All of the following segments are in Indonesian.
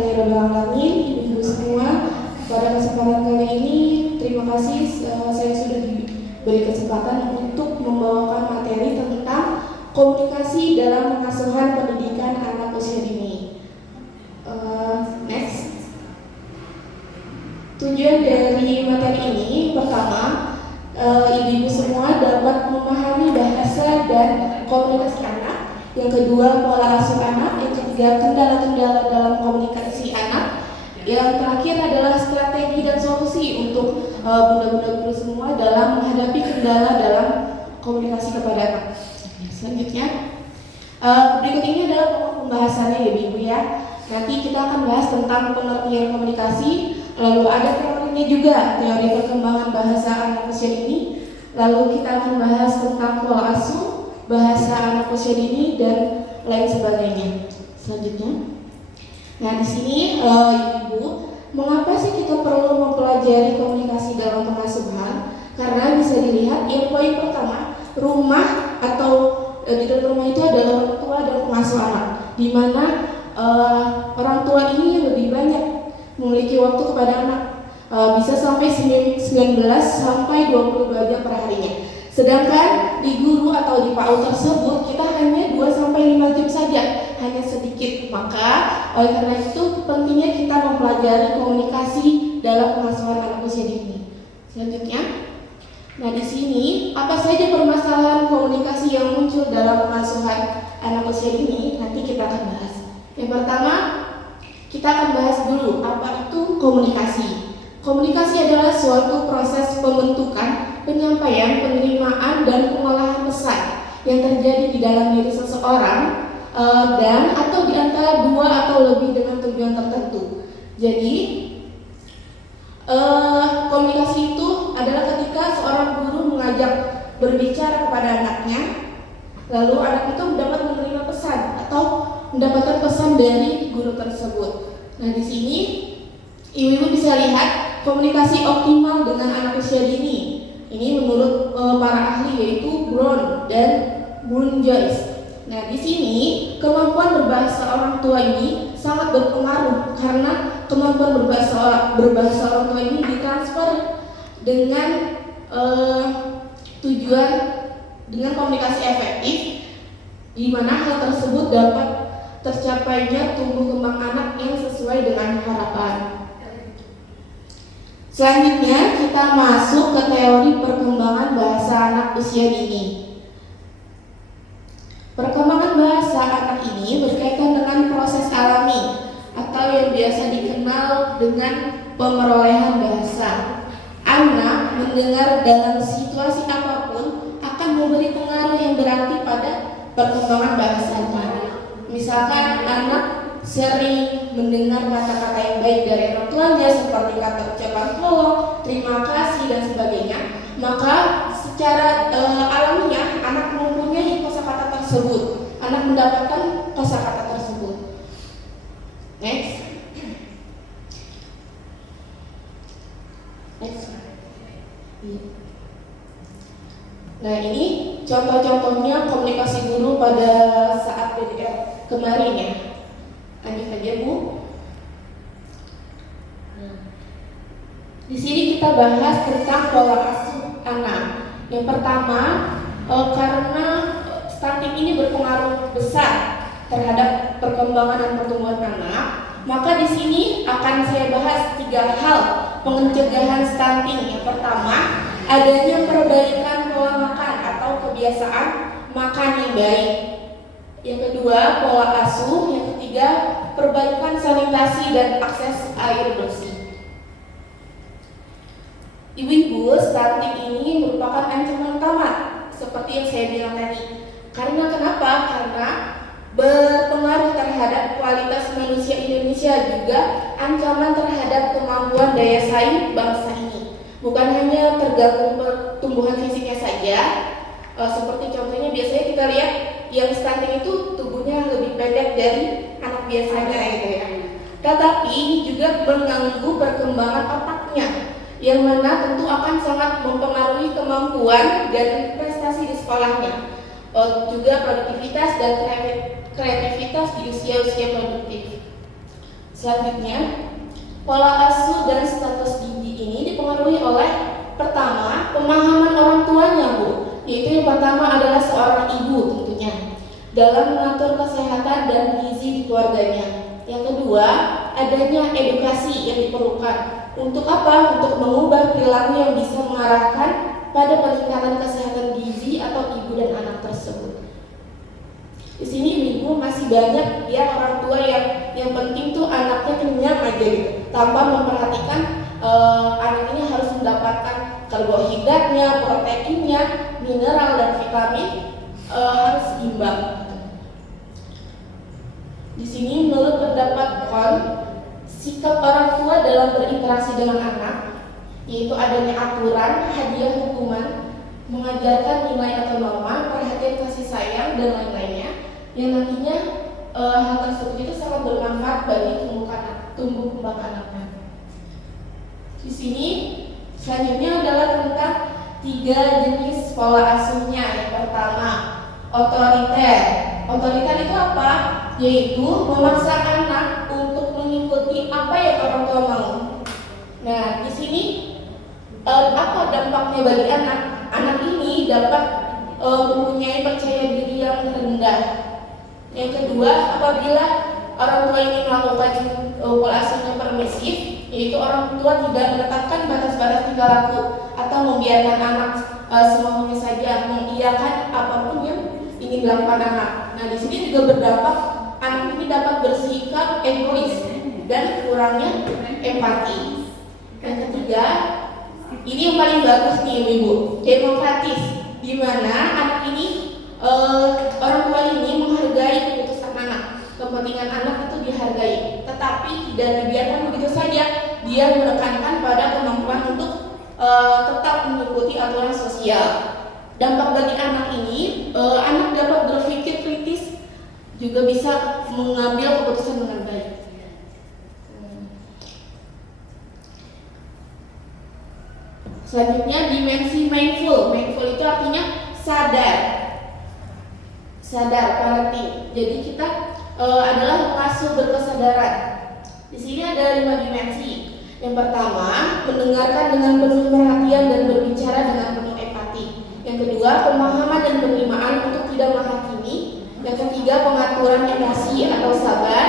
Bismillahirrahmanirrahim. Ibu-ibu semua, pada kesempatan kali ini terima kasih saya sudah diberi kesempatan untuk membawakan materi tentang komunikasi dalam pengasuhan pendidikan anak usia dini. Next. Tujuan dari materi ini pertama, ibu-ibu semua dapat memahami bahasa dan komunikasi anak. Yang kedua, pola asuh anak. Yang ketiga, kendala-kendala dalam komunikasi anak. Yang terakhir adalah strategi dan solusi untuk bunda-bunda guru semua dalam menghadapi kendala dalam komunikasi kepada anak. Selanjutnya, berikut ini adalah pokok pembahasannya ya ibu ya. Nanti kita akan bahas tentang pengertian komunikasi. Lalu ada teorinya juga, teori perkembangan bahasa anak usia dini. Lalu kita akan bahas tentang pola asuh, bahasa anak usia dini, dan lain sebagainya. Selanjutnya, nah di sini ibu, mengapa sih kita perlu mempelajari komunikasi dalam pengasuhan? Karena bisa dilihat yang poin pertama, rumah atau di dalam rumah itu adalah orang tua dan pengasuh anak, di mana orang tua ini yang lebih banyak memiliki waktu kepada anak, bisa sampai 19 sampai 22 jam per harinya. Sedangkan di guru atau di PAUD tersebut kita hanya 2-5 jam saja, hanya sedikit. Maka oleh karena itu pentingnya kita mempelajari komunikasi dalam pengasuhan anak usia dini. Selanjutnya, nah di sini apa saja permasalahan komunikasi yang muncul dalam pengasuhan anak usia dini nanti kita akan bahas. Yang pertama, kita akan bahas dulu apa itu komunikasi. Komunikasi adalah suatu proses pembentukan, penyampaian, penerimaan, dan pengolahan pesan yang terjadi di dalam diri seseorang dan atau di antara dua atau lebih dengan tujuan tertentu. Jadi komunikasi itu adalah ketika seorang guru mengajak berbicara kepada anaknya, lalu anak itu mendapat menerima pesan atau mendapatkan pesan dari guru tersebut. Nah di sini ibu-ibu bisa lihat komunikasi optimal dengan anak usia dini. Ini menurut para ahli yaitu Brown dan Joyce. Nah, di sini kemampuan berbahasa orang tua ini sangat berpengaruh karena kemampuan berbahasa orang tua ini ditransfer dengan tujuan dengan komunikasi efektif, di mana hal tersebut dapat tercapainya tumbuh kembang anak yang sesuai dengan harapan. Selanjutnya kita masuk ke teori perkembangan bahasa anak usia dini. Perkembangan bahasa anak ini berkaitan dengan proses alami atau yang biasa dikenal dengan pemerolehan bahasa. Anak mendengar dalam situasi apapun akan memberi pengaruh yang berarti pada perkembangan bahasanya. Misalkan anak sering mendengar kata-kata yang baik dari orang tuanya seperti kata ucapan tolong, terima kasih dan sebagainya, maka secara alamiah anak mempunyai kosakata tersebut, anak mendapatkan kosakata tersebut. Next. Nah ini contoh-contohnya komunikasi guru pada saat PDR kemarin ya. Lanjut aja Bu. Di sini kita bahas tentang pola asuh anak. Yang pertama, karena stunting ini berpengaruh besar terhadap perkembangan dan pertumbuhan anak, maka di sini akan saya bahas 3 hal pencegahan stunting. Yang pertama, adanya perbaikan pola makan atau kebiasaan makan yang baik. Yang kedua, pola asuh. Yang ketiga, perbaikan sanitasi dan akses air bersih. Ibu-ibu, stunting ini merupakan ancaman utama seperti yang saya bilang tadi. Karena kenapa? Karena berpengaruh terhadap kualitas manusia Indonesia, juga ancaman terhadap kemampuan daya saing bangsa ini. Bukan hanya terganggu pertumbuhan fisiknya saja, seperti contohnya biasanya kita lihat yang stunting itu tubuhnya lebih pendek dari anak biasanya gitu ya. Tetapi ini juga mengganggu perkembangan otaknya, yang mana tentu akan sangat mempengaruhi kemampuan dan prestasi di sekolahnya, juga produktivitas dan kreativitas di usia-usia produktif. Selanjutnya, pola asuh dan status gizi ini dipengaruhi oleh pertama, pemahaman orang tuanya, Bu. Yaitu yang pertama adalah seorang ibu tentunya dalam mengatur kesehatan dan gizi di keluarganya. Yang kedua, adanya edukasi yang diperlukan. Untuk apa? Untuk mengubah perilaku yang bisa mengarahkan pada peningkatan kesehatan gizi atau ibu dan anak tersebut. Di sini ibu masih banyak ya orang tua yang penting tuh anaknya kenyang aja gitu, tanpa memperhatikan anak ini harus mendapatkan karbohidratnya, proteinnya, mineral dan vitamin harus seimbang. Di sini menurut pendapat Kohn, sikap orang tua dalam berinteraksi dengan anak, yaitu adanya aturan, hadiah, hukuman, mengajarkan nilai atau norma, perhatian, kasih sayang dan lain-lainnya, yang nantinya hal tersebut itu sangat bermanfaat bagi tumbuh kembang anaknya. Di sini selanjutnya adalah tentang 3 jenis pola asuhnya. Yang pertama, otoriter. Otoriter itu apa? Yaitu memaksa anak untuk mengikuti apa yang orang tua mau. Nah, di sini apa dampaknya bagi anak? Anak ini dapat mempunyai percaya diri yang rendah. Yang kedua, apabila orang tua ini melakukan pola asuhnya permisif, yaitu orang tua tidak menetapkan batas-batas tingkah laku atau membiarkan anak semaunya saja, mengiyakan apapun yang ingin dilakukan anak. Nah, di sini juga berdampak anak ini dapat bersikap egois dan kurangnya empati. Yang ketiga, ini yang paling bagus nih Ibu, demokratis, di mana anak ini orang tua ini menghargai keputusan anak, kepentingan anak itu dihargai, tetapi tidak dibiarkan begitu saja. Dia menekankan pada kemampuan untuk tetap mengikuti aturan sosial. Dampak bagi anak ini, anak dapat berpikir kritis, juga bisa mengambil keputusan dengan baik. Selanjutnya, dimensi mindful. Mindful itu artinya sadar parenting. Jadi kita adalah mengasuh berkesadaran. Di sini ada 5 dimensi. Yang pertama, mendengarkan dengan penuh perhatian dan berbicara dengan penuh empati. Yang kedua, pemahaman dan penerimaan untuk tidak menghakimi. Yang ketiga, pengaturan emosi atau sabar.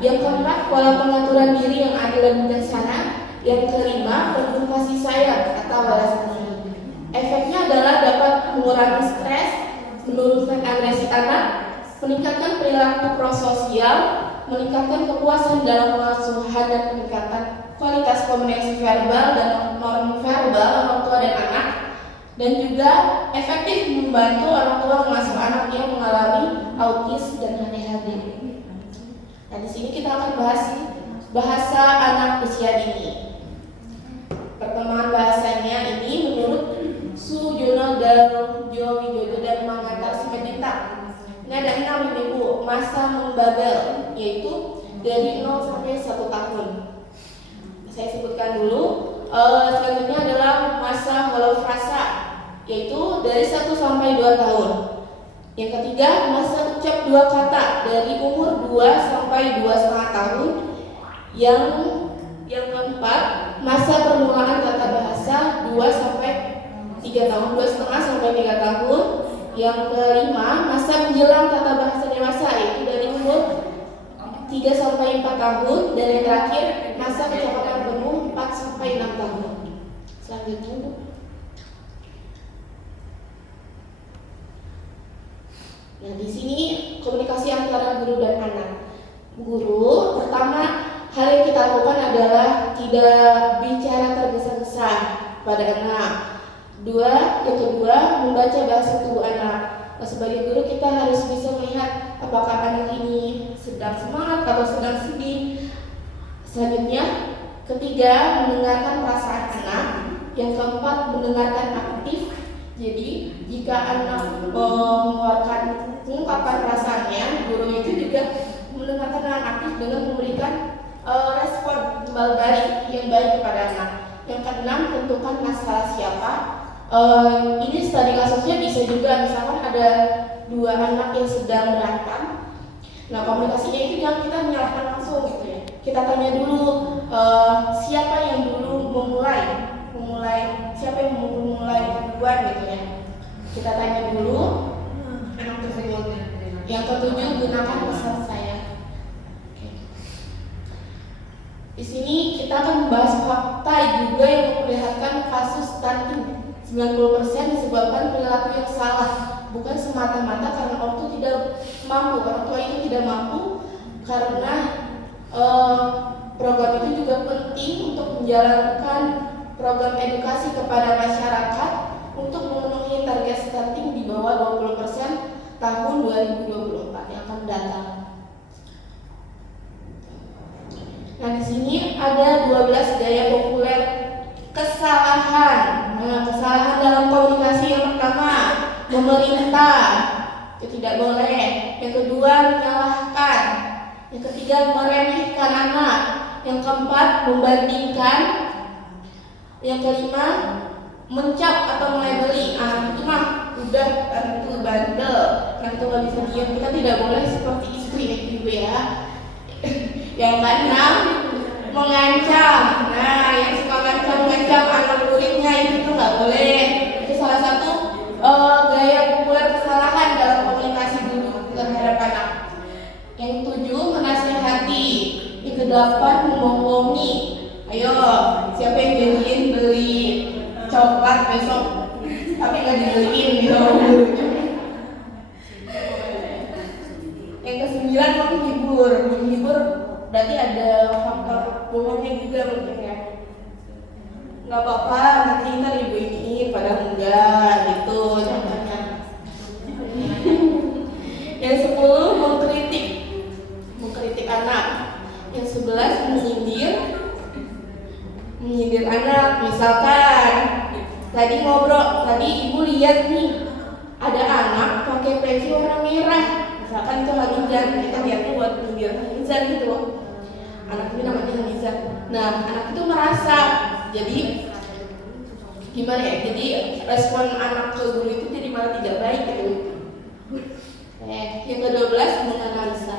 Yang keempat, pola pengaturan diri yang adil dan bijaksana. Yang kelima, penuh kasih sayang atau balas budi. Efeknya adalah dapat mengurangi stres, menurunkan agresi anak, meningkatkan perilaku prososial, meningkatkan kepuasan dalam pengasuhan dan peningkatan kualitas komunikasi verbal dan non verbal orang tua dan anak, dan juga efektif membantu orang tua mengasuh anak yang mengalami autis dan ADHD. Nah, di sini kita akan bahas bahasa anak usia dini. Perkembangan bahasanya ini menurut Sujono, Darjo, Wijodo dan Mangantar Simanjuntak. Ini ada 6 ini Bu, masa membabel, yaitu dari 0 sampai 1 tahun. Saya sebutkan dulu. Selanjutnya adalah masa walau frasa, yaitu dari 1 sampai 2 tahun. Yang ketiga, masa ucap 2 kata dari umur 2 sampai 2,5 tahun. Yang keempat, masa permulaan tata bahasa 2 sampai 3 tahun, 2,5 sampai 3 tahun. Yang kelima, masa menjelang tata bahasa dewasa, yaitu dari umur 3 sampai 4 tahun. Dan yang terakhir, masa percakapan penuh 4 sampai 6 tahun. Selanjutnya Bu. Nah, di sini komunikasi antara guru dan anak. Guru, pertama, hal yang kita lakukan adalah tidak bicara tergesa-gesa pada anak. Yang kedua, membaca bahasa tubuh anak. Nah, sebagai guru kita harus bisa melihat apakah anak ini sedang semangat atau sedang sedih. Selanjutnya, ketiga, mendengarkan perasaan anak. Yang keempat, mendengarkan aktif. Jadi, jika anak mengungkapkan perasaannya, guru itu juga mendengarkan dengan aktif dengan memberikan respon timbal balik yang baik kepada anak. Yang keenam, tentukan masalah siapa. Ini studi kasusnya bisa juga misalkan ada 2 anak yang sedang berantem. Nah, komunikasinya itu jangan kita menyalahkan langsung gitu ya. kita tanya dulu siapa yang dulu memulai siapa yang memulai duluan gitu ya. Kita tanya dulu. Yang ketujuh, gunakan pesan saya. Di sini kita akan membahas fakta juga yang memperlihatkan kasus stunting 90% disebabkan perilaku yang salah, bukan semata-mata karena orang tua itu tidak mampu, karena program itu juga penting untuk menjalankan program edukasi kepada masyarakat untuk memenuhi target stunting di bawah 20% tahun 2024 yang akan datang. Nah, di sini ada 12 gaya populer kesalahan. Nah, kesalahan dalam komunikasi yang pertama, memerintah, itu tidak boleh. Yang kedua, menyalahkan. Yang ketiga, meremehkan anak. Yang keempat, membandingkan. Yang kelima, mencap atau melabeli. Itu mah udah itu bandel, itu nggak bisa diam. Kita tidak boleh seperti itu ya ibu ya. Yang keenam, mengancam. Nah, yang suka mengancam anak muridnya itu nggak boleh. Itu salah satu gaya populer kesalahan dalam komunikasi dulu terhadap anak. Yang tujuh, menasihati. Yang kedelapan, membohongi. Ayo, siapa yang janjiin beli coklat besok tapi nggak dibeliin gitu. Yang kesembilan, menghibur berarti ada faktor bohongnya juga mungkin ya. Nggak apa-apa, nanti ntar ibu ini padahal enggak gitu contohnya. Yang 10, mengkritik anak. Yang 11, menyindir anak. Misalkan tadi ibu lihat nih ada anak pakai peci warna merah, misalkan itu Hamizan, kita lihatnya buat menyindir Hamizan gitu. Anak ini namanya Hamizan. Nah, anak itu merasa, jadi gimana ya? Jadi respon anak ke guru itu jadi malah tidak baik gitu. Yang ke-12, menganalisa.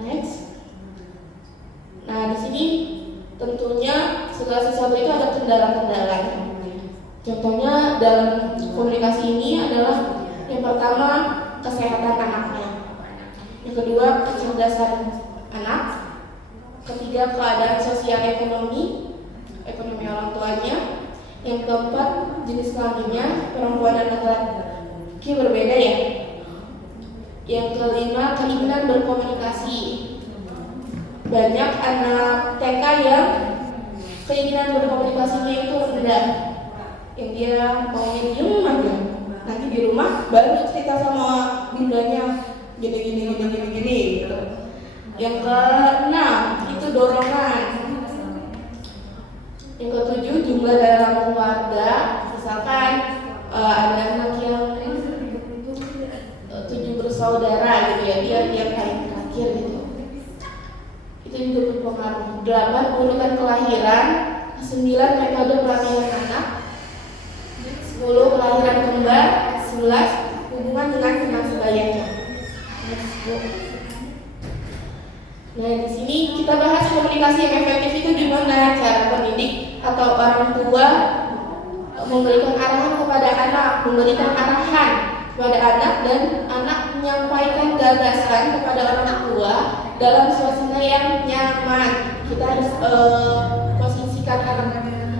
Next. Nah, di sini tentunya segala sesuatu itu ada kendala-kendala. Contohnya dalam komunikasi ini adalah yang pertama, kesehatan anaknya. Yang kedua, kecerdasan anak. Ketiga, keadaan sosial ekonomi orang tuanya. Yang keempat, jenis kelaminnya, perempuan dan laki-laki berbeda ya. Yang kelima, keinginan berkomunikasi. Banyak anak TK yang keinginan berkomunikasinya itu rendah, yang dia maunya diem aja. Nanti di rumah baru cerita sama bundanya gini gitu. Yang keenam, itu dorongan. Yang ketujuh, jumlah dalam keluarga. Misalkan ada anak yang 7 bersaudara gitu ya, dia yang paling terakhir gitu. Itu juga berpengaruh. 8, urutan kelahiran. 9, metode pelatihan anak. 10, kelahiran kembar. 11, hubungan dengan teman sebayanya. Nah, di sini kita bahas komunikasi yang efektif itu gimana cara pendidik atau orang tua memberikan arahan kepada anak, memberikan arahan kepada anak, dan anak menyampaikan gagasan kepada orang tua dalam suasana yang nyaman. Kita harus posisikan anak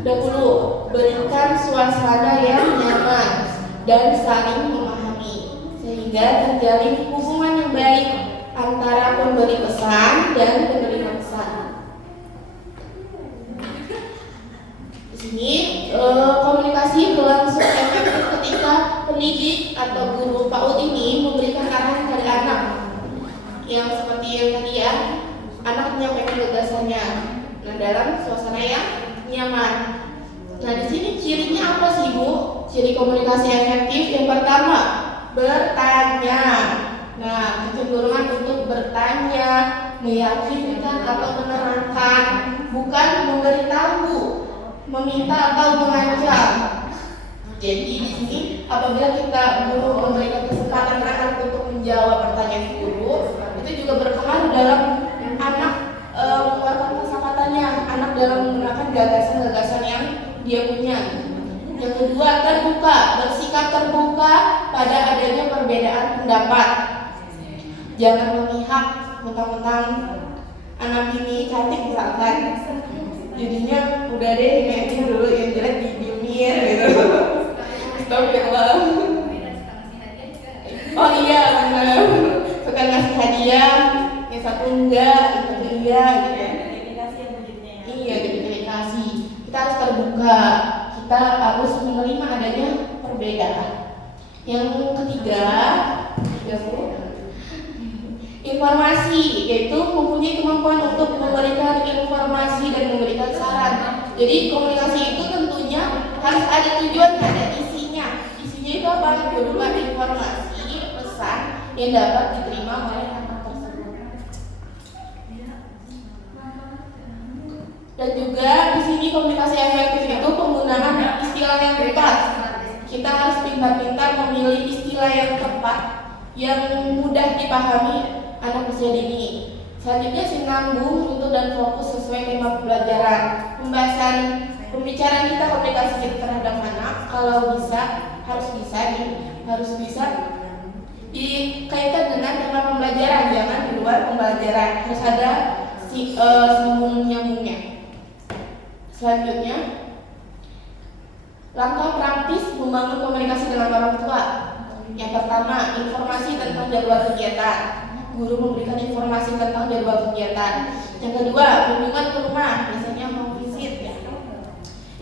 dahulu, berikan suasana yang nyaman dan saling memahami sehingga terjalin hubungan yang baik antara pemberi pesan dan penerima pesan. Di sini komunikasi berlangsung efektif ketika pendidik atau guru PAUD ini memberikan arahan kepada anak yang seperti yang tadi ya, anak menyampaikan gagasannya. Nah, dalam suasana yang nyaman. Nah, di sini cirinya apa sih Bu? Ciri komunikasi efektif yang pertama, bertanya. Nah, kecenderungan untuk bertanya, meyakinkan atau menerangkan, bukan memberitahu, meminta atau mengancam. Jadi di sini apabila kita guru memberikan kesempatan anak untuk menjawab pertanyaan guru, itu juga berpengaruh dalam anak pendapat. Jangan memihak mentang-mentang anak ini cantik misalkan, jadinya udah deh dikaitin dulu yang jelek didiemin gitu. Astagfirullah. Oh iya benar, suka ngasih hadiah, yang satu enggak, yang satu iya gitu. Iya, dedikasi. Kita harus terbuka, kita harus menerima adanya perbedaan. Yang ketiga, informasi, yaitu mempunyai kemampuan untuk memberikan informasi dan memberikan saran. Jadi komunikasi itu tentunya harus ada tujuan, ada isinya. Isinya itu apa? Berupa informasi, pesan yang dapat diterima oleh anak tersebut. Dan juga di sini komunikasi efektif itu penggunaan istilah yang tepat. Kita harus pintar-pintar memilih istilah yang tepat, yang mudah dipahami anak usia dini. Selanjutnya sinambung, runtuh dan fokus sesuai tema pembelajaran. Pembicaraan kita, komunikasi kita terhadap anak, kalau bisa harus bisa dikaitkan dengan tema pembelajaran, jangan di luar pembelajaran. Harus ada sambung-nyambungnya. Selanjutnya, langkah praktis membangun komunikasi dengan orang tua. Yang pertama, informasi tentang jadwal kegiatan. Guru memberikan informasi tentang jadwal kegiatan. Yang kedua, kunjungan ke rumah, biasanya mau visit ya.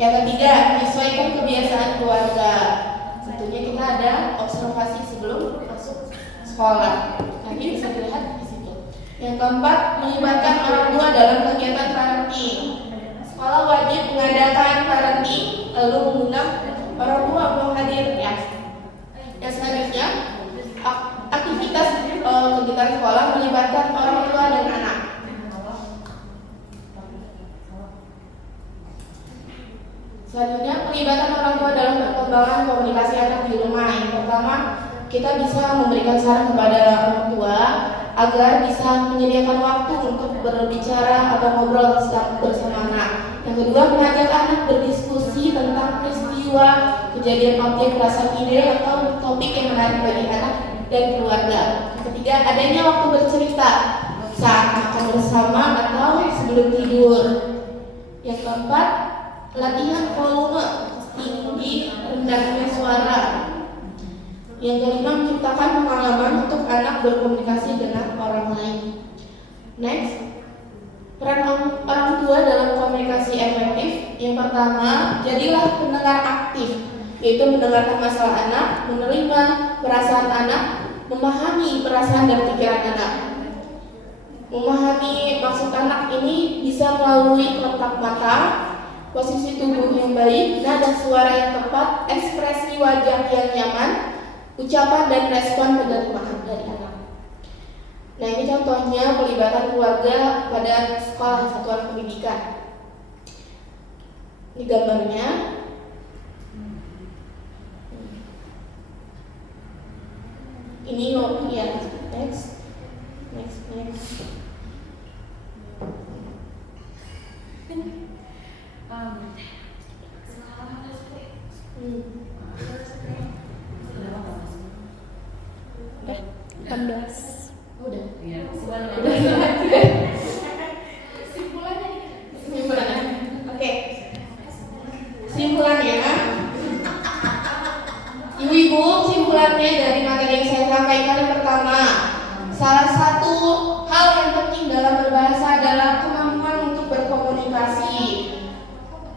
Yang ketiga, menyesuaikan kebiasaan keluarga. Tentunya kita ada observasi sebelum masuk sekolah. Tadi bisa dilihat di situ. Yang keempat, melibatkan orang tua dalam kegiatan parenting. Sekolah wajib mengadakan parenting, lalu mengundang orang tua untuk hadir ya. Yang selanjutnya, aktivitas kegiatan sekolah melibatkan orang tua dan anak. Selanjutnya, pelibatan orang tua dalam perkembangan komunikasi anak di rumah. Yang pertama, kita bisa memberikan saran kepada orang tua agar bisa menyediakan waktu untuk berbicara atau ngobrol bersama anak. Yang kedua, mengajak anak berdiskusi tentang peristiwa, kejadian, objek, perasaan, ide atau topik yang menarik bagi anak dan keluarga. Yang ketiga, adanya waktu bercerita saat makan bersama atau sebelum tidur. Yang keempat, latihan volume tinggi rendahnya suara. Yang kelima, menciptakan pengalaman untuk anak berkomunikasi dengan orang lain. Next, peran orang tua dalam komunikasi efektif. Yang pertama, jadilah pendengar aktif, yaitu mendengarkan masalah anak, menerima perasaan anak, memahami perasaan dan pikiran anak. Memahami maksud anak ini bisa melalui kontak mata, posisi tubuh yang baik, nada suara yang tepat, ekspresi wajah yang nyaman, ucapan dan respon penerimaan dari anak. Nah, ini contohnya pelibatan keluarga pada sekolah satuan pendidikan. Ini gambarnya. Ini ya, next. Udah 18. Udah. Iya. Simpulannya. Oke. Simpulannya. Ibu-ibu, simpulannya dari materi yang saya sampaikan yang pertama, salah satu hal yang penting dalam berbahasa adalah kemampuan untuk berkomunikasi.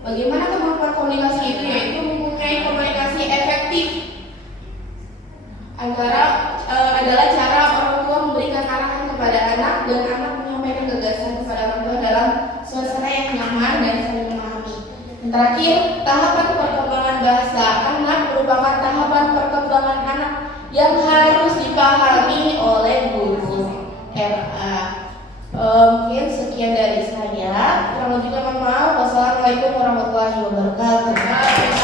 Bagaimana kemampuan komunikasi itu? Yaitu mempunyai komunikasi efektif. Adalah cara orang tua memberikan arahan kepada anak dan anak menyampaikan gagasan kepada orang tua dalam suasana yang nyaman dan saling memahami. Yang terakhir, tahapan perkembangan bahasa anak merupakan tahapan perkembangan anak yang harus dipahami oleh guru RA. Mungkin sekian dari saya. Kurang lebihnya mohon maaf. Wassalamualaikum warahmatullahi wabarakatuh.